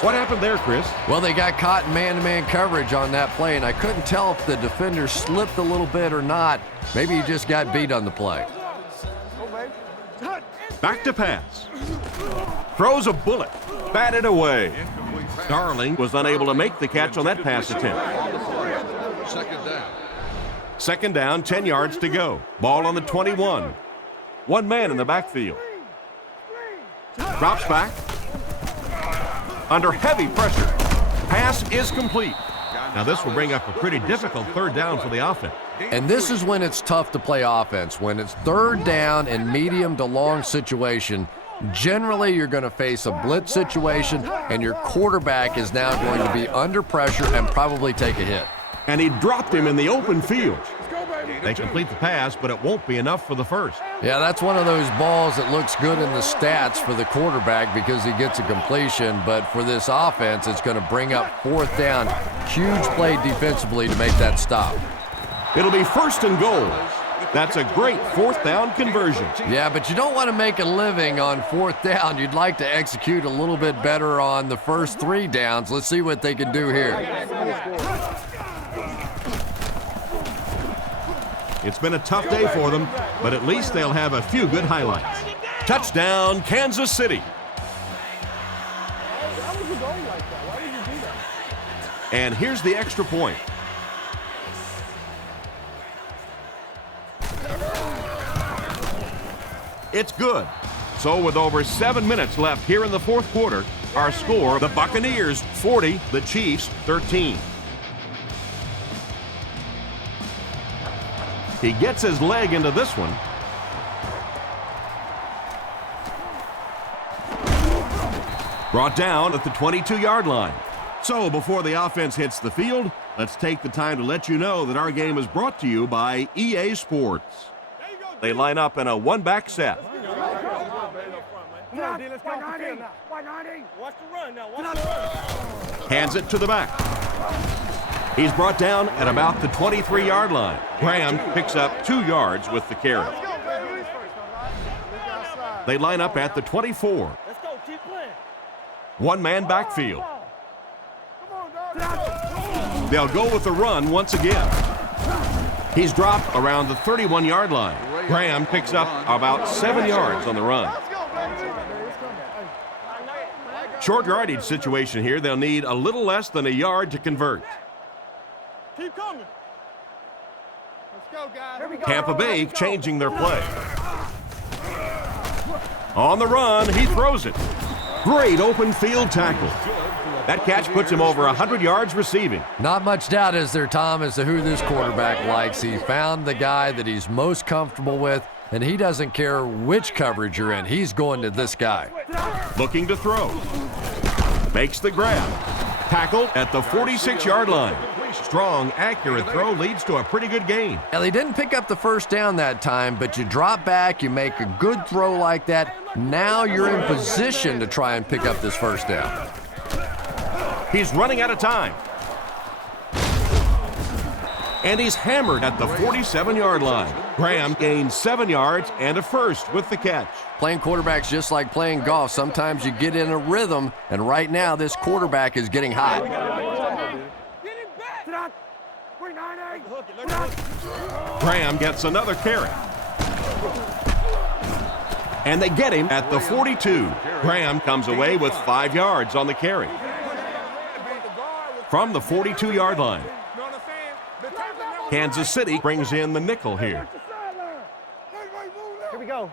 What happened there, Chris? Well, they got caught in man-to-man coverage on that play, and I couldn't tell if the defender slipped a little bit or not. Maybe he just got beat on the play. Back to pass. Throws a bullet. Batted away. Darling was unable to make the catch on that pass attempt. Second down, 10 yards to go. Ball on the 21. One man in the backfield. Drops back. Under heavy pressure. Pass is complete. Now this will bring up a pretty difficult third down for the offense. And this is when it's tough to play offense. When it's third down in medium to long situation, generally you're going to face a blitz situation, and your quarterback is now going to be under pressure and probably take a hit. And he dropped him in the open field. They complete the pass, but it won't be enough for the first. Yeah, that's one of those balls that looks good in the stats for the quarterback because he gets a completion, but for this offense, it's going to bring up fourth down. Huge play defensively to make that stop. It'll be first and goal. That's a great fourth down conversion. Yeah, but you don't want to make a living on fourth down. You'd like to execute a little bit better on the first 3 downs. Let's see what they can do here. It's been a tough day for them, but at least they'll have a few good highlights. Touchdown, Kansas City. And here's the extra point. It's good. So with over 7 minutes left here in the fourth quarter, our score, the Buccaneers 40, the Chiefs 13. He gets his leg into this one. Brought down at the 22-yard line. So before the offense hits the field, let's take the time to let you know that our game is brought to you by EA Sports. They line up in a one-back set. Hands it to the back. He's brought down at about the 23-yard line. Graham picks up 2 yards with the carry. They line up at the 24. Let's go. Keep playing. One-man backfield. They'll go with the run once again. He's dropped around the 31-yard line. Graham picks up about 7 yards on the run. Short yardage situation here. They'll need a little less than a yard to convert. Keep coming. Let's go, guys. Tampa Bay changing their play. On the run, he throws it. Great open field tackle. That catch puts him over 100 yards receiving. Not much doubt is there, Tom, as to who this quarterback likes. He found the guy that he's most comfortable with, and he doesn't care which coverage you're in. He's going to this guy. Looking to throw. Makes the grab. Tackled at the 46-yard line. Strong, accurate throw leads to a pretty good gain. Now, they didn't pick up the first down that time, but you drop back, you make a good throw like that. Now you're in position to try and pick up this first down. He's running out of time. And he's hammered at the 47-yard line. Graham gains 7 yards and a first with the catch. Playing quarterback's just like playing golf. Sometimes you get in a rhythm, and right now this quarterback is getting hot. Graham gets another carry. And they get him at the 42. Graham comes away with 5 yards on the carry. From the 42-yard line. Kansas City brings in the nickel here. Here we go.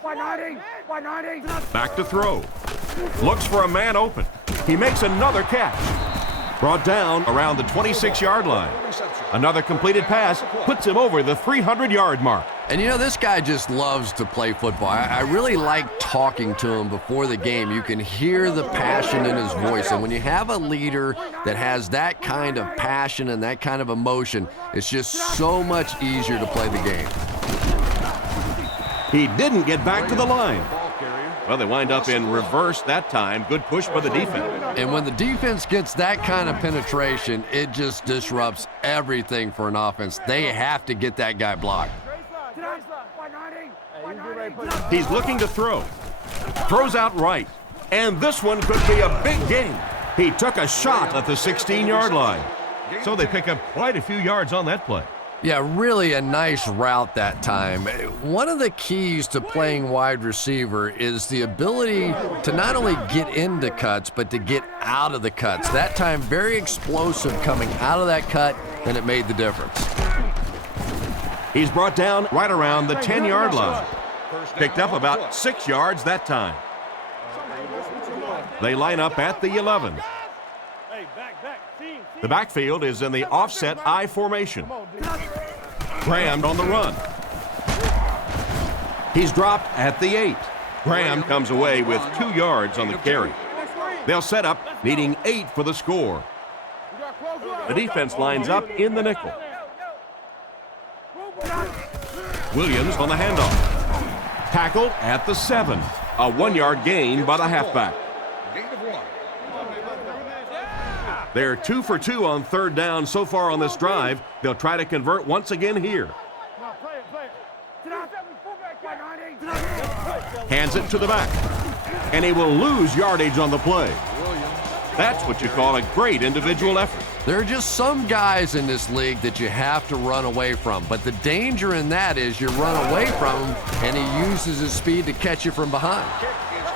190. Back to throw. Looks for a man open. He makes another catch. Brought down around the 26-yard line. Another completed pass puts him over the 300-yard mark. And you know, this guy just loves to play football. I really like talking to him before the game. You can hear the passion in his voice. And when you have a leader that has that kind of passion and that kind of emotion, it's just so much easier to play the game. He didn't get back to the line. Well, they wind up in reverse that time. Good push by the defense. And when the defense gets that kind of penetration, it just disrupts everything for an offense. They have to get that guy blocked. He's looking to throw. Throws out right. And this one could be a big gain. He took a shot at the 16-yard line. So they pick up quite a few yards on that play. Yeah, really a nice route that time. One of the keys to playing wide receiver is the ability to not only get into cuts, but to get out of the cuts. That time, very explosive coming out of that cut, and it made the difference. He's brought down right around the 10-yard line. Picked up about 6 yards that time. They line up at the 11. The backfield is in the offset I formation. Graham on the run. He's dropped at the 8. Graham comes away with 2 yards on the carry. They'll set up, needing 8 for the score. The defense lines up in the nickel. Williams on the handoff. Tackled at the 7. A 1-yard gain by the halfback. They're 2 for 2 on third down so far on this drive. They'll try to convert once again here. Hands it to the back. And he will lose yardage on the play. That's what you call a great individual effort. There are just some guys in this league that you have to run away from. But the danger in that is you run away from him, and he uses his speed to catch you from behind.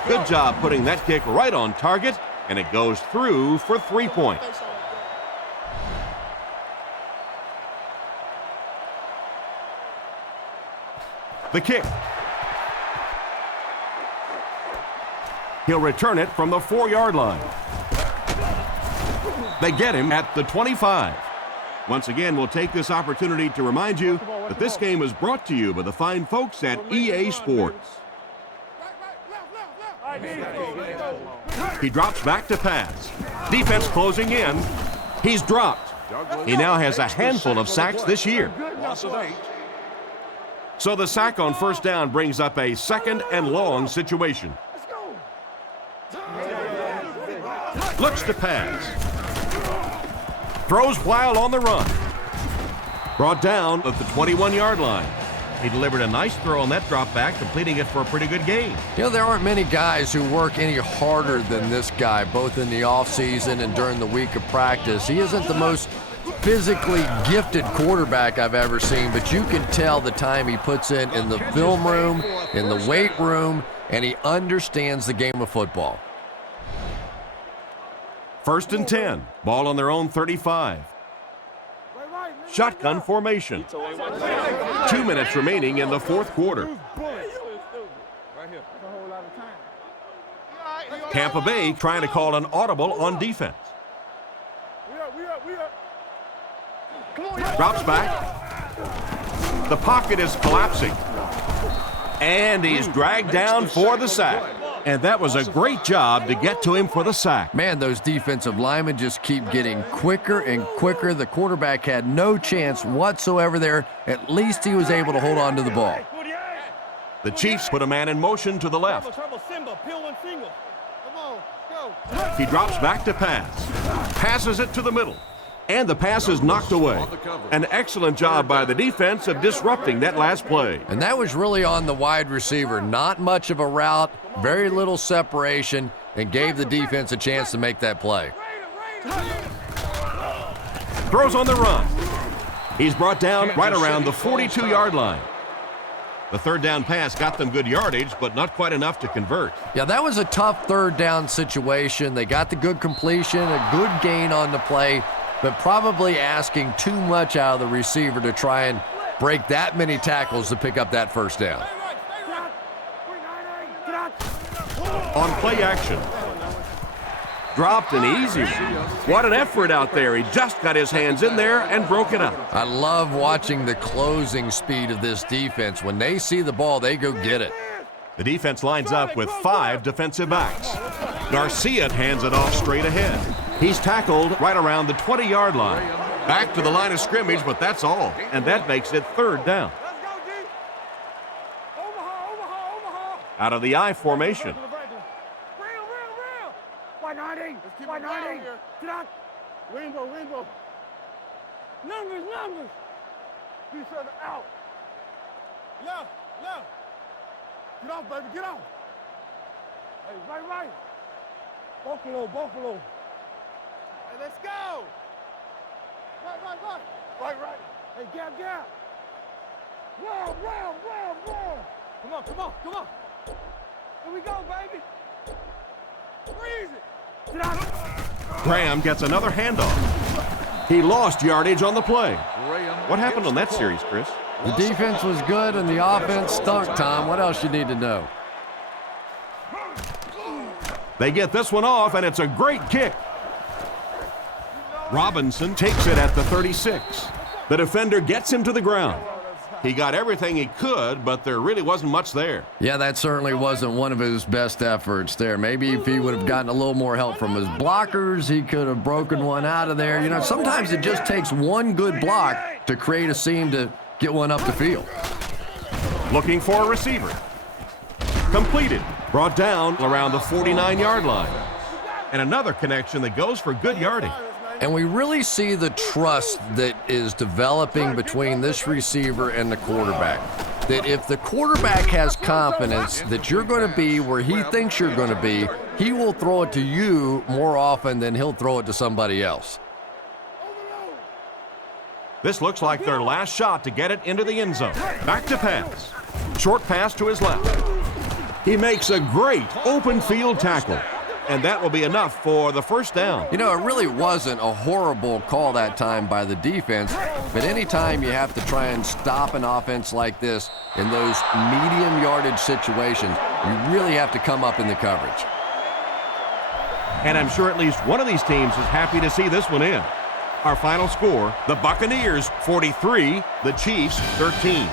Good job putting that kick right on target. And it goes through for 3 points. The kick. He'll return it from the 4-yard line. They get him at the 25. Once again, we'll take this opportunity to remind you that this game is brought to you by the fine folks at EA Sports. He drops back to pass. Defense closing in. He's dropped. He now has a handful of sacks this year. So the sack on first down brings up a 2nd and long situation. Looks to pass. Throws while on the run. Brought down at the 21-yard line. He delivered a nice throw on that drop back, completing it for a pretty good gain. You know, there aren't many guys who work any harder than this guy, both in the offseason and during the week of practice. He isn't the most physically gifted quarterback I've ever seen, but you can tell the time he puts in the film room, in the weight room, and he understands the game of football. 1st and 10. Ball on their own 35. Shotgun formation. 2 minutes remaining in the fourth quarter. Tampa Bay trying to call an audible on defense. Drops back. The pocket is collapsing. And he's dragged down for the sack. And that was a great job to get to him for the sack. Man, those defensive linemen just keep getting quicker and quicker. The quarterback had no chance whatsoever there. At least he was able to hold on to the ball. The Chiefs put a man in motion to the left. He drops back to pass. Passes it to the middle. And the pass is knocked away. An excellent job by the defense of disrupting that last play. And that was really on the wide receiver. Not much of a route, very little separation, and gave the defense a chance to make that play. Throws on the run. He's brought down right around the 42-yard line. The third down pass got them good yardage, but not quite enough to convert. Yeah, that was a tough third down situation. They got the good completion, a good gain on the play, but probably asking too much out of the receiver to try and break that many tackles to pick up that first down. On play action. Dropped an easy one. What an effort out there. He just got his hands in there and broke it up. I love watching the closing speed of this defense. When they see the ball, they go get it. The defense lines up with 5 defensive backs. Garcia hands it off straight ahead. He's tackled right around the 20-yard line. Back to the line of scrimmage, but that's all. And that makes it third down. Out of the I formation. Rainbow. Numbers. Get each other out. Left. Get off, baby, get off. Hey, right. Buffalo. Hey, let's go. Right. Hey, gap. Round. Come on. Here we go, baby. Freeze it. Get out. Graham gets another handoff. He lost yardage on the play. What happened on that series, Chris? The defense was good and the offense stunk, Tom. What else you need to know? They get this one off, and it's a great kick. Robinson takes it at the 36. The defender gets him to the ground. He got everything he could, but there really wasn't much there. Yeah, that certainly wasn't one of his best efforts there. Maybe if he would have gotten a little more help from his blockers, he could have broken one out of there. You know, sometimes it just takes one good block to create a seam to get one up the field. Looking for a receiver. Completed. Brought down around the 49-yard line. And another connection that goes for good yardage. And we really see the trust that is developing between this receiver and the quarterback. That if the quarterback has confidence that you're going to be where he thinks you're going to be, he will throw it to you more often than he'll throw it to somebody else. This looks like their last shot to get it into the end zone. Back to pass. Short pass to his left. He makes a great open field tackle. And that will be enough for the first down. You know, it really wasn't a horrible call that time by the defense, but anytime you have to try and stop an offense like this in those medium yardage situations, you really have to come up in the coverage. And I'm sure at least one of these teams is happy to see this one in. Our final score, the Buccaneers 43, the Chiefs 13.